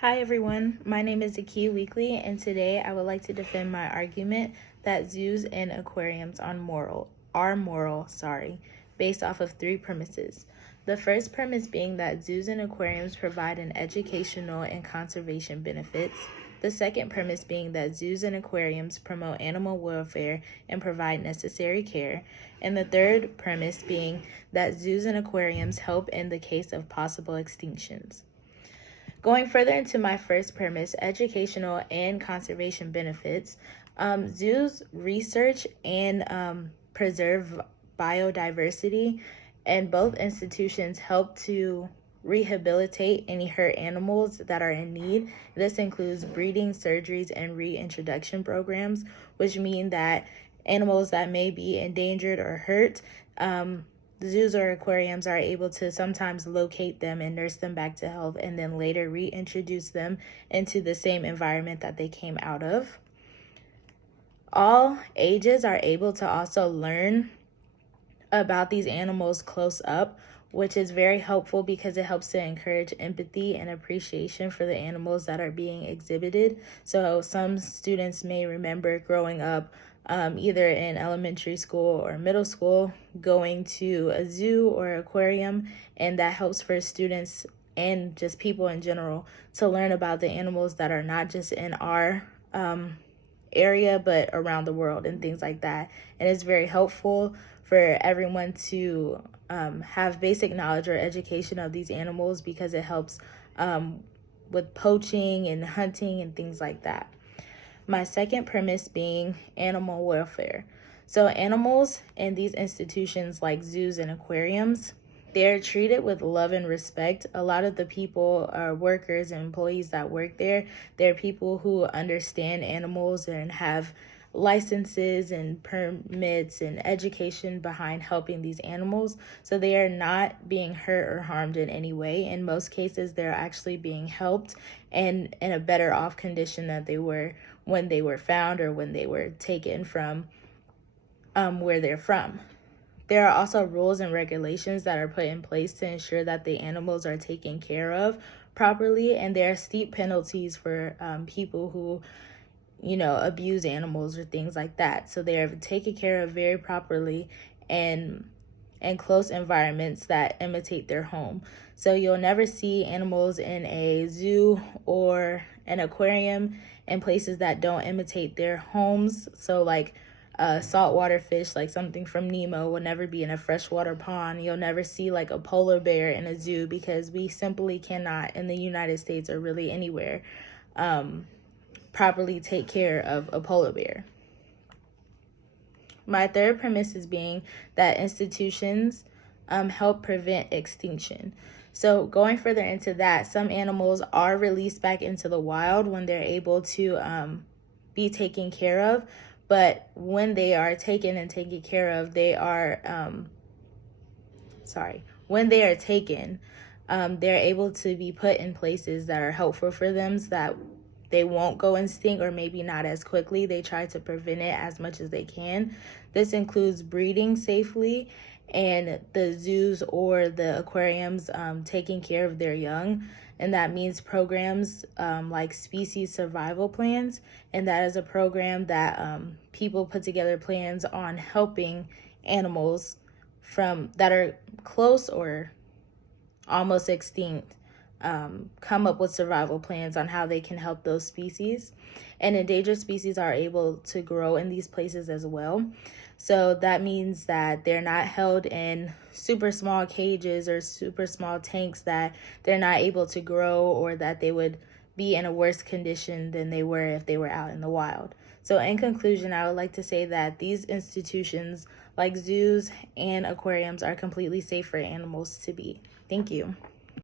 Hi everyone, my name is Zakia Weekly, and today I would like to defend my argument that zoos and aquariums are moral, based off of three premises. The first premise being that zoos and aquariums provide an educational and conservation benefits. The second premise being that zoos and aquariums promote animal welfare and provide necessary care. And the third premise being that zoos and aquariums help in the case of possible extinctions. Going further into my first premise, educational and conservation benefits, zoos research and preserve biodiversity, and both institutions help to rehabilitate any hurt animals that are in need. This includes breeding, surgeries, and reintroduction programs, which mean that animals that may be endangered or hurt, zoos or aquariums are able to sometimes locate them and nurse them back to health, and then later reintroduce them into the same environment that they came out of. All ages are able to also learn about these animals close up, which is very helpful because it helps to encourage empathy and appreciation for the animals that are being exhibited. So some students may remember growing up either in elementary school or middle school, going to a zoo or aquarium, and that helps for students and just people in general to learn about the animals that are not just in our area but around the world and things like that. And it's very helpful for everyone to have basic knowledge or education of these animals because it helps with poaching and hunting and things like that. My second premise being animal welfare. So animals in these institutions like zoos and aquariums, they're treated with love and respect. A lot of the people, workers and employees that work there, they're people who understand animals and have licenses and permits and education behind helping these animals. So they are not being hurt or harmed in any way. In most cases, they're actually being helped and in a better off condition than they were when they were found or when they were taken from where they're from. There are also rules and regulations that are put in place to ensure that the animals are taken care of properly, and there are steep penalties for people who abuse animals or things like that. So they are taken care of very properly and close environments that imitate their home. So you'll never see animals in a zoo or an aquarium in places that don't imitate their homes. So like saltwater fish, like something from Nemo, will never be in a freshwater pond. You'll never see like a polar bear in a zoo because we simply cannot in the United States or really anywhere properly take care of a polar bear. My third premise is being that institutions help prevent extinction. So going further into that, some animals are released back into the wild when they're able to be taken care of. But when they are taken and taken care of, when they are taken, they're able to be put in places that are helpful for them so that they won't go extinct, or maybe not as quickly. They try to prevent it as much as they can. This includes breeding safely and the zoos or the aquariums taking care of their young. And that means programs like species survival plans. And that is a program that people put together plans on helping animals that are close or almost extinct come up with survival plans on how they can help those species. And endangered species are able to grow in these places as well. So that means that they're not held in super small cages or super small tanks that they're not able to grow, or that they would be in a worse condition than they were if they were out in the wild. So in conclusion, I would like to say that these institutions like zoos and aquariums are completely safe for animals to be. Thank you.